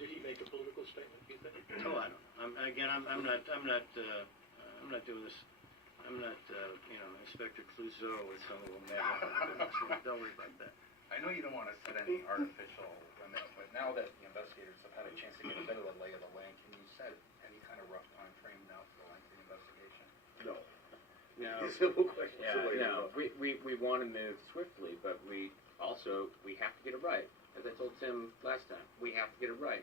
Did he make a political statement, do you think? Oh, I don't know. I'm not doing this. I'm not, Inspector Clouseau with some little magic. Don't worry about that. I know you don't want to set any artificial limit, but now that the investigators have had a chance to get a bit of the lay of the land, can you set any kind of rough time frame now for the length of the investigation? No. No. Simple question. No. We want to move swiftly, but we have to get it right. As I told Tim last time, we have to get it right,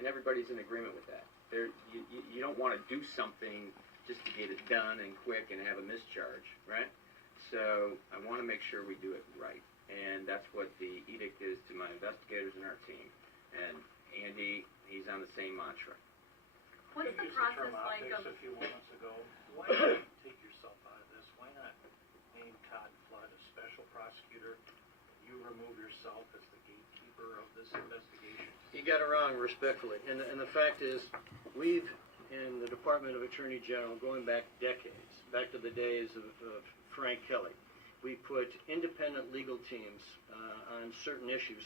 and everybody's in agreement with that. You don't want to do something just to get it done and quick and have a mischarge, right? So I want to make sure we do it right. And that's what the edict is to my investigators and our team. And Andy, he's on the same mantra. What's the used process the term like optics of... a few moments ago. Why not take yourself out of this? Why not name Todd Flood a special prosecutor? You remove yourself as the gatekeeper of this investigation. You got it wrong, respectfully. And the fact is, we've, in the Department of Attorney General, going back decades, back to the days of Frank Kelly, we put independent legal teams on certain issues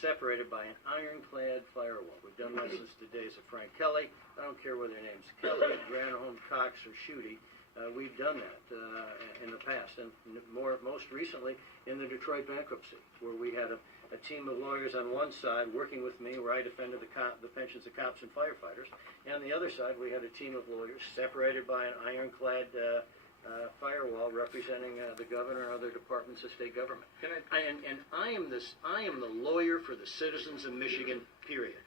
separated by an ironclad firewall. We've done that since the days of Frank Kelly. I don't care whether their name's Kelly, Granholm, Cox, or Schuette. We've done that in the past, and most recently in the Detroit bankruptcy, where we had a team of lawyers on one side working with me, where I defended the pensions of cops and firefighters, and on the other side we had a team of lawyers separated by an ironclad firewall representing the governor and other departments of state government. I am the lawyer for the citizens of Michigan, period.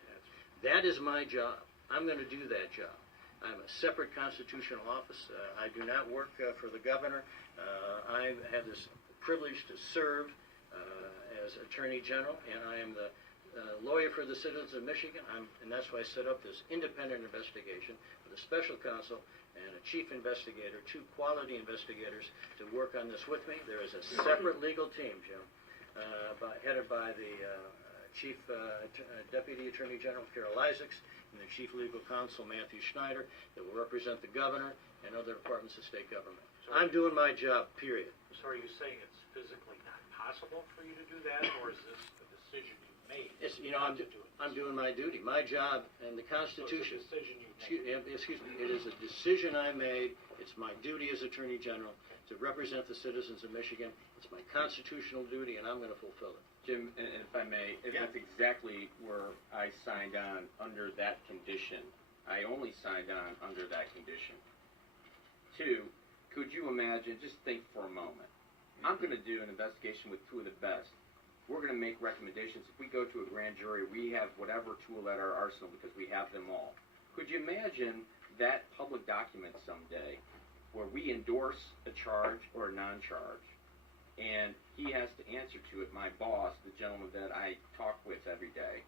That is my job. I'm going to do that job. I'm a separate constitutional office. I do not work for the governor. I have this privilege to serve as Attorney General, and I am the lawyer for the citizens of Michigan, and that's why I set up this independent investigation with a special counsel and a chief investigator, 2 quality investigators to work on this with me. There is a separate legal team, Jim, headed by the Chief Deputy Attorney General Carol Isaacs and the Chief Legal Counsel Matthew Schneider that will represent the governor and other departments of state government. So I'm doing my job, period. So are you saying it's physically not possible for you to do that, or is this a decision you've made? I'm doing my duty. My job and the Constitution. So it's a decision you've made. Excuse me. It is a decision I made. It's my duty as Attorney General to represent the citizens of Michigan. It's my constitutional duty, and I'm going to fulfill it. Jim, and if I may, that's exactly where I signed on under that condition. I only signed on under that condition. 2, could you imagine, just think for a moment, I'm going to do an investigation with 2 of the best. We're going to make recommendations. If we go to a grand jury, we have whatever tool at our arsenal because we have them all. Could you imagine that public document someday where we endorse a charge or a non-charge, and he has to answer to it, my boss, the gentleman that I talk with every day,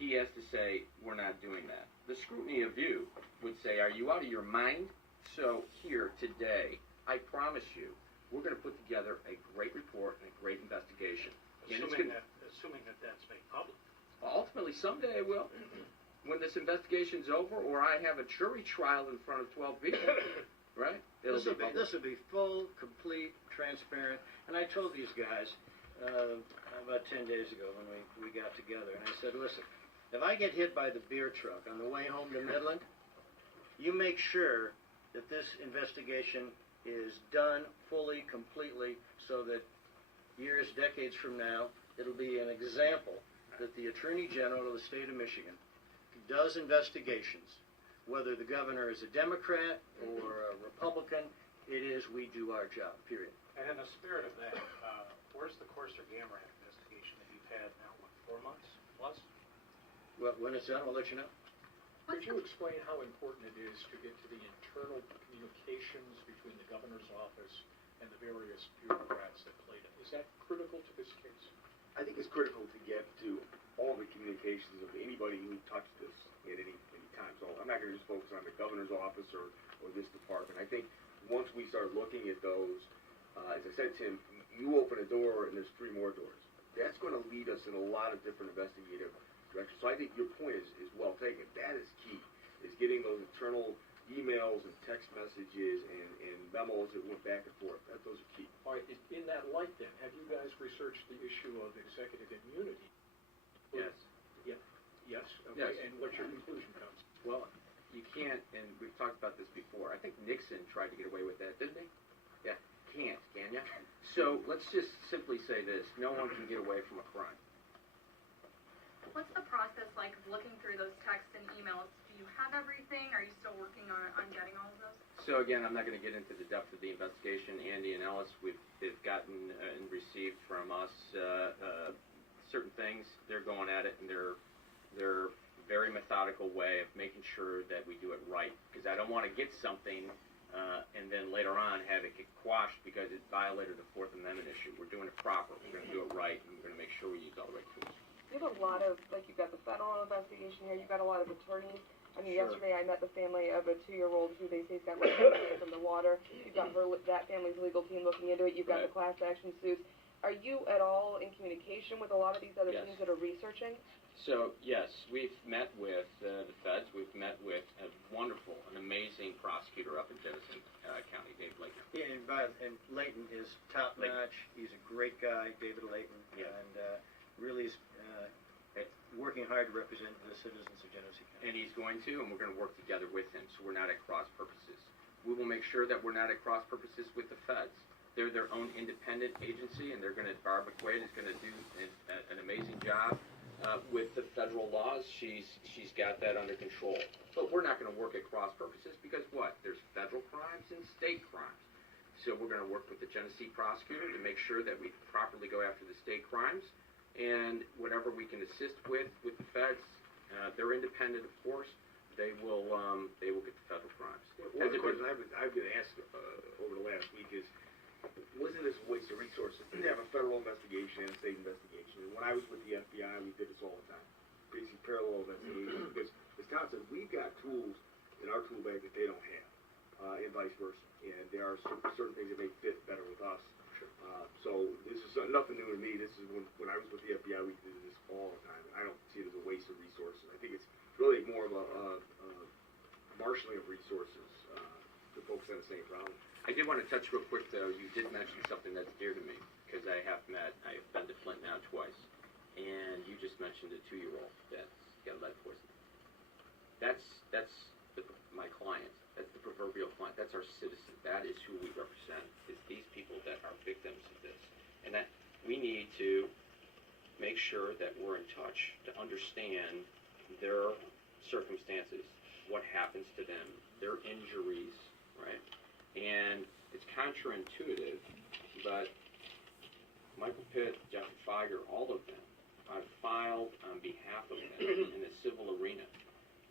he has to say, we're not doing that. The scrutiny of you would say, are you out of your mind? So here, today, I promise you, we're going to put together a great report and a great investigation. Assuming that that's made public. Ultimately, someday I will. When this investigation's over, or I have a jury trial in front of 12 people, right? This will be full, complete, transparent. And I told these guys about 10 days ago when we got together, and I said, listen, if I get hit by the beer truck on the way home to Midland, you make sure that this investigation is done fully, completely, so that years, decades from now, it'll be an example that the Attorney General of the state of Michigan does investigations. Whether the governor is a Democrat or a Republican, it is we do our job, period. And in the spirit of that, where's the Courser Gamma investigation that you've had now, 4 months plus? Well, when it's done, I'll let you know. Could you explain how important it is to get to the internal communications between the governor's office and the various bureaucrats that played it? Is that critical to this case? I think it's critical to get to all the communications of anybody who touched this at any time. So I'm not going to just focus on the governor's office or this department. I think once we start looking at those, as I said, Tim, you open a door and there's 3 more doors. That's going to lead us in a lot of different investigative directions. So I think your point is well taken. That is key, is getting those internal emails and text messages and memos that went back and forth. Those are key. All right, in that light then, have you guys researched the issue of executive immunity? Yes. Yeah. Yes? Yes. And what your conclusion comes. Well, you can't, and we've talked about this before, I think Nixon tried to get away with that, didn't he? Yeah, can't, can ya? So let's just simply say this, no one can get away from a crime. What's the process like of looking through those texts and emails? Do you have everything? Are you still working on getting all of those? So again, I'm not going to get into the depth of the investigation. Andy and Ellis, they've gotten and received from us certain things. They're going at it in their very methodical way of making sure that we do it right. Because I don't want to get something and then later on have it get quashed because it violated the Fourth Amendment issue. We're doing it proper. We're going to do it right, and we're going to make sure we use all the right tools. You have a lot of, like, you've got the federal investigation here, you've got a lot of attorneys. I mean, Sure. yesterday I met the family of a 2-year-old who they say got rescued from the water. You've got that family's legal team looking into it. You've got the class action suits. Are you at all in communication with a lot of these other Yes. teams that are researching? So, yes, we've met with the feds. We've met with a wonderful, an amazing prosecutor up in Denison County, Dave Layton. Yeah, and Layton is top notch. He's a great guy, David Layton, Yeah. and really is working hard to represent the citizens of Genesee County. And he's going to, and we're going to work together with him, so we're not at cross purposes. We will make sure that we're not at cross purposes with the feds. They're their own independent agency, and they're going to, Barb McQuaid is going to do an amazing job with the federal laws. She's got that under control. But we're not going to work at cross purposes because what? There's federal crimes and state crimes. So we're going to work with the Genesee prosecutor to make sure that we properly go after the state crimes, and whatever we can assist with the feds, they're independent, of course. They will get the federal crimes. One of the questions I've been asked over the last week is, wasn't this a waste of resources to have a federal investigation and a state investigation? And when I was with the FBI, we did this all the time. Basically parallel investigations. Because, as Todd said, we've got tools in our tool bag that they don't have, and vice versa. And there are certain things that may fit better with us. So this is nothing new to me. This is when I was with the FBI, we did this all the time. I don't see it as a waste of resources. I think it's really more of a marshalling of resources to focus on the same problem. I did want to touch real quick, though. You did mention something that's dear to me, because I've been to Flint now twice, and you just mentioned a 2-year-old that's got lead poisoning. That's my client. That's the proverbial client. That's our citizen. That is who we represent, is these people that are victims of this. And that we need to make sure that we're in touch to understand their circumstances, what happens to them, their injuries, right? And it's counterintuitive, but Michael Pitt, Jeffrey Feiger, all of them, I've filed on behalf of them in the civil arena.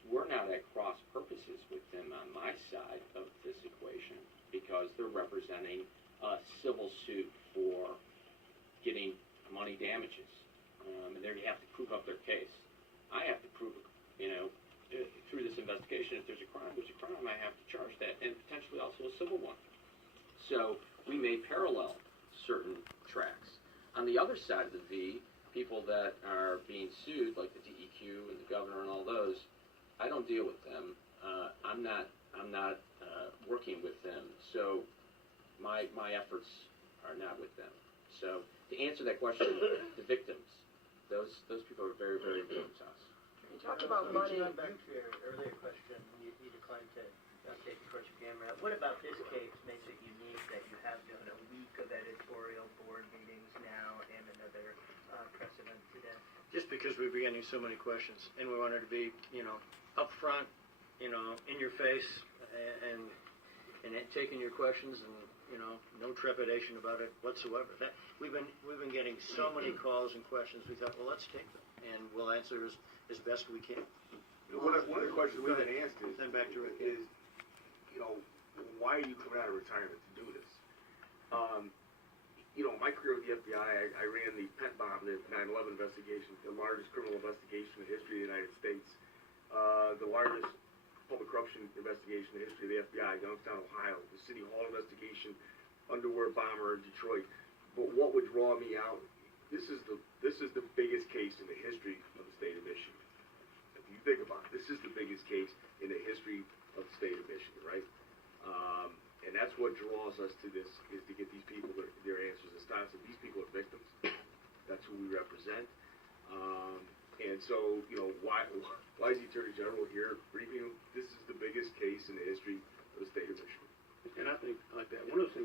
We're not at cross purposes with them on my side of this equation because they're representing a civil suit for getting money damages. And they have to prove up their case. I have to prove, through this investigation, if there's a crime, I have to charge that, and potentially also a civil one. So we may parallel certain tracks. On the other side of the V, people that are being sued, like the DEQ and the governor and all those, I don't deal with them. I'm not working with them. So my efforts are not with them. So to answer that question, the victims, those people are very, very important to us. You talk about money. Back to your earlier question, you declined to update the course of camera. What about this case makes it unique that you have done a week of editorial board meetings now and another precedent today? Just because we were getting so many questions, and we wanted to be, up front, in your face, and taking your questions, and no trepidation about it whatsoever. We've been getting so many calls and questions. We thought, well, let's take them, and we'll answer as best we can. One of the questions we've been asked is, Then back to Rick. why are you coming out of retirement to do this? My career with the FBI, I ran the pet bomb, the 9/11 investigation, the largest criminal investigation in the history of the United States, the largest public corruption investigation in the history of the FBI, Youngstown, Ohio, the City Hall investigation, underwear bomber in Detroit. But what would draw me out? This is the biggest case in the history of the state of Michigan. If you think about it, this is the biggest case in the history of the state of Michigan, right? And that's what draws us to this, is to get these people their answers as Todd said. These people are victims. That's who we represent. And so, you know, why is the Attorney General here briefing him? This is the biggest case in the history of the state of Michigan. And I think, like that, one of the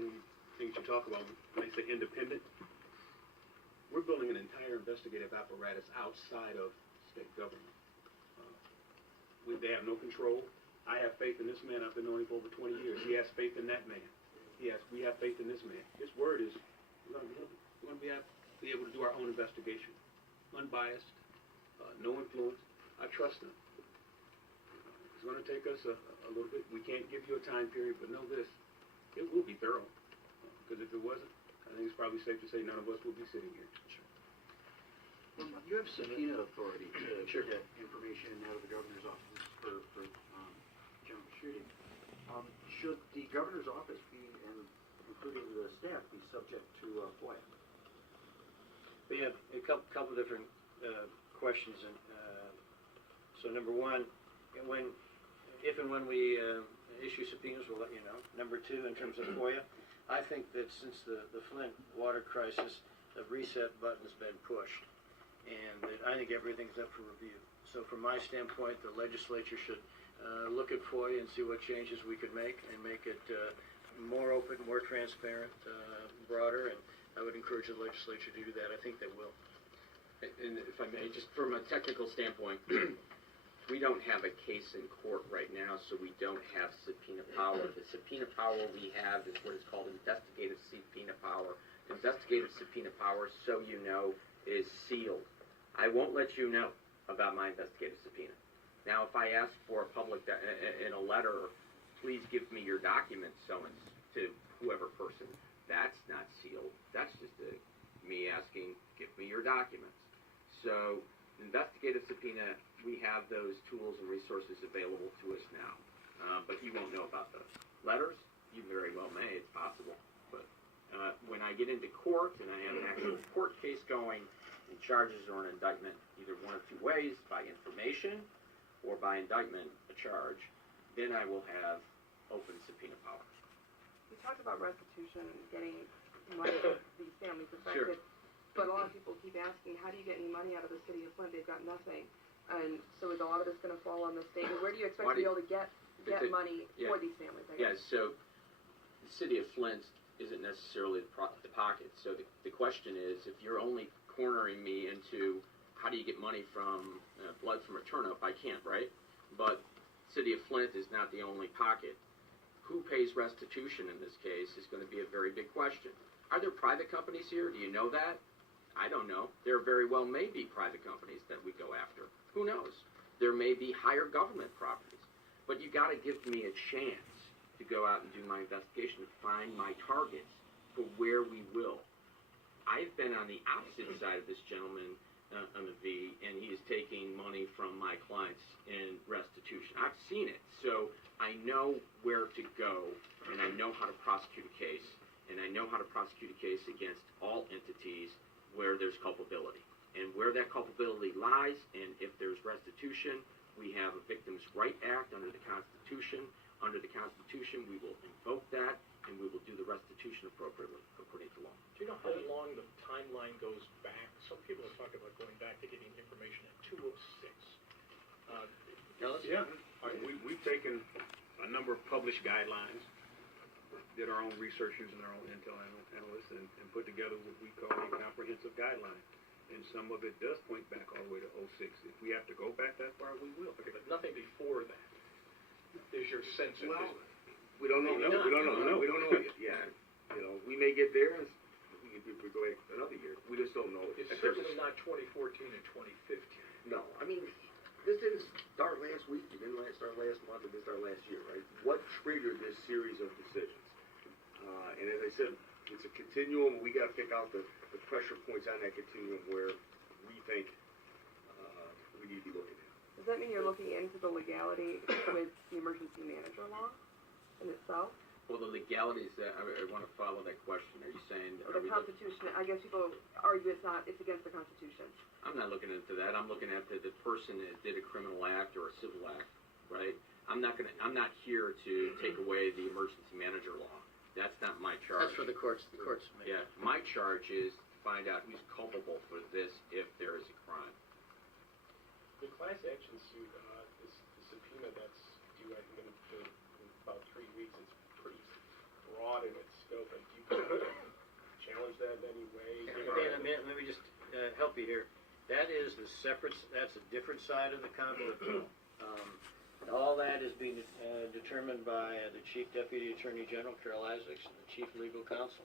things you talk about when they say independent, we're building an entire investigative apparatus outside of state government. They have no control. I have faith in this man. I've been knowing him for over 20 years. He has faith in that man. We have faith in this man. His word is, we're going to be able to do our own investigation. Unbiased, no influence. I trust him. It's going to take us a little bit. We can't give you a time period, but know this, it will be thorough. Because if it wasn't, I think it's probably safe to say none of us would be sitting here. You have subpoena authority to Sure. get information out of the governor's office for junk shooting. Should the governor's office be, and including the staff, be subject to FOIA? We have a couple different questions. So number one, if and when we issue subpoenas, we'll let you know. Number two, in terms of FOIA, I think that since the Flint water crisis, the reset button's been pushed, and that I think everything's up for review. So from my standpoint, the legislature should look at FOIA and see what changes we could make and make it more open, more transparent, broader, and I would encourage the legislature to do that. I think they will. And if I may, just from a technical standpoint, we don't have a case in court right now, so we don't have subpoena power. The subpoena power we have is what is called investigative subpoena power. Investigative subpoena power, so you know, is sealed. I won't let you know about my investigative subpoena. Now, if I ask for a public, in a letter, please give me your documents, to whoever person, that's not sealed. That's just me asking, give me your documents. So, investigative subpoena, we have those tools and resources available to us now. But you won't know about those. Letters, you very well may, it's possible. But when I get into court and I have an actual court case going, and charges or an indictment, either one of two ways, by information or by indictment, a charge, then I will have open subpoena power. You talked about restitution, getting money to these families affected, but a lot of people keep asking, how do you get any money out of the city of Flint? They've got nothing. And so is a lot of this going to fall on the state? And where do you expect to be able to get money for these families, I guess? So the city of Flint isn't necessarily the pocket. So the question is, if you're only cornering me into how do you get money from blood from a turnip, I can't, right? But city of Flint is not the only pocket. Who pays restitution in this case is going to be a very big question. Are there private companies here? Do you know that? I don't know. There very well may be private companies that we go after. Who knows? There may be higher government properties. But you got to give me a chance to go out and do my investigation, to find my targets for where we will. I've been on the opposite side of this gentleman on the V, and he is taking money from my clients in restitution. I've seen it, so I know where to go, and I know how to prosecute a case, and I know how to prosecute a case against all entities where there's culpability. And where that culpability lies, and if there's restitution, we have a Victims' Right Act under the Constitution. Under the Constitution, we will invoke that, and we will do the restitution appropriately, according to law. Do you know how long the timeline goes back? Some people have talked about going back to getting information in 206. Yeah, we've taken a number of published guidelines, did our own research using our own intel analysts, and put together what we call a comprehensive guideline. And some of it does point back all the way to 06. If we have to go back that far, we will. Okay, but nothing before that. Is your sense of Well, this? we don't know. Maybe not. We don't know. We don't know yet. Yeah, you know, we may get there, and we go back another year. We just don't know. It's certainly not 2014 and 2015. No, I mean, this didn't start last week. It didn't start last month. It didn't start last year, right? What triggered this series of decisions? And as I said, it's a continuum. We got to pick out the pressure points on that continuum where we think we need to be looking at. Does that mean you're looking into the legality with the emergency manager law in itself? Well, the legalities, I want to follow that question. Are you saying... The Constitution, I guess people argue it's against the Constitution. I'm not looking into that. I'm looking at the person that did a criminal act or a civil act, right? I'm not here to take away the emergency manager law. That's not my charge. That's for the courts. The courts make. Yeah, my charge is to find out who's culpable for this if there is a crime. class action suit, this subpoena that's due, I think, in about 3 weeks, it's pretty broad in its scope. Like, do you challenge that in any way? Dan, let me just help you here. That is that's a different side of the conflict. All that is being determined by the Chief Deputy Attorney General, Carol Isaacs, and the Chief Legal Counsel.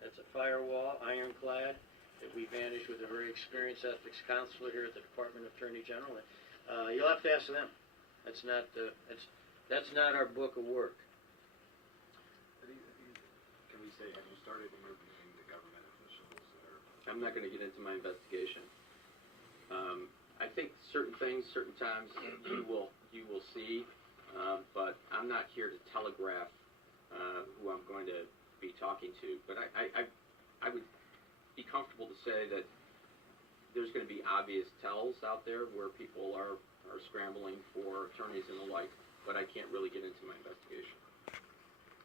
That's a firewall, ironclad, that we manage with a very experienced ethics counselor here at the Department of Attorney General. You'll have to ask them. That's not our book of work. Can we say, have you started interviewing the government officials that are? I'm not gonna get into my investigation. I think certain things, certain times, you will see, but I'm not here to telegraph, who I'm going to be talking to. But I would be comfortable to say that there's gonna be obvious tells out there where people are scrambling for attorneys and the like, but I can't really get into my investigation.